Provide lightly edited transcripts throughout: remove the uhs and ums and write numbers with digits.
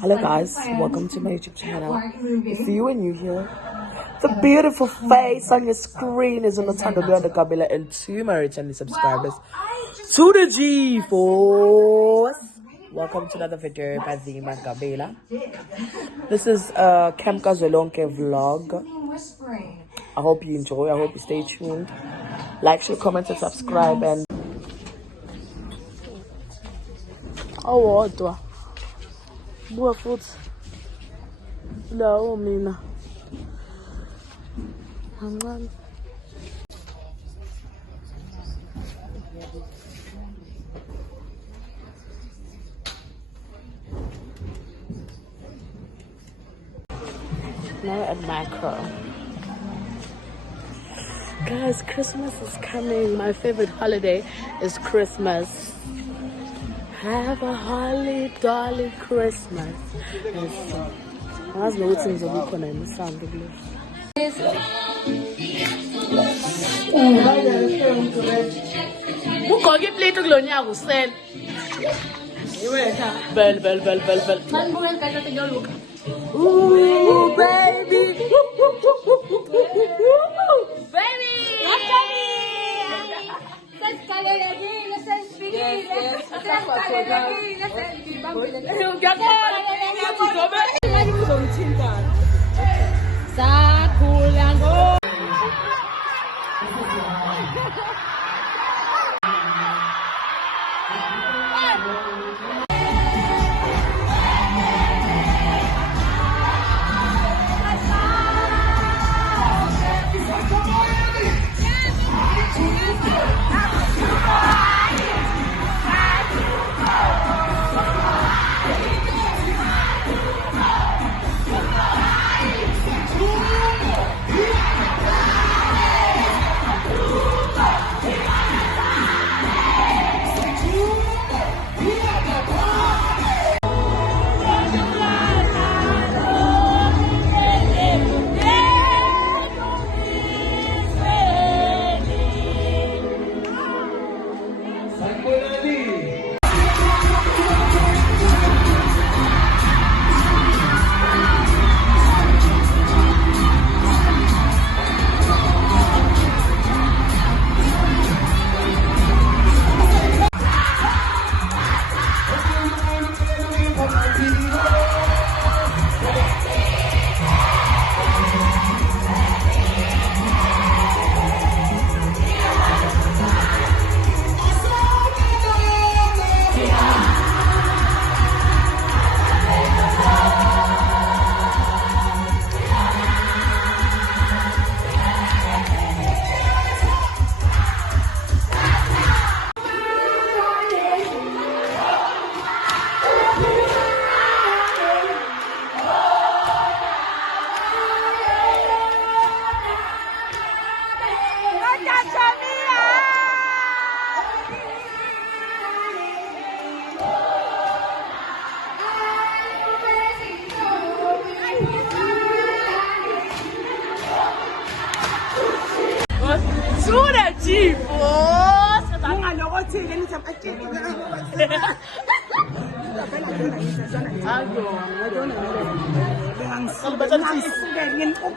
Hello guys, welcome to my YouTube channel. If you are new here, the beautiful face on your screen is Unothando Luyanda Gabela, and to my channel subscribers to the G-Force. Welcome to another video by Zima Gabela. This is a Camp Kazwelonke vlog. I hope you enjoy, I hope you stay tuned. Like, share, comment and subscribe. And what? Boa foot. No, mina. Now at Macro. Guys, Christmas is coming. My favorite holiday is Christmas. Have a holly dolly Christmas. As no things are going in the sound of this. Who can get play to Glonia will sell? Bell. Ooh, baby. Baby. Let's color again. Let's speak.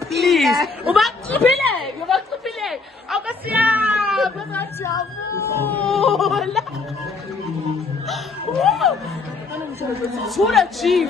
Please. Akasiyama ngajabula. Thula chief.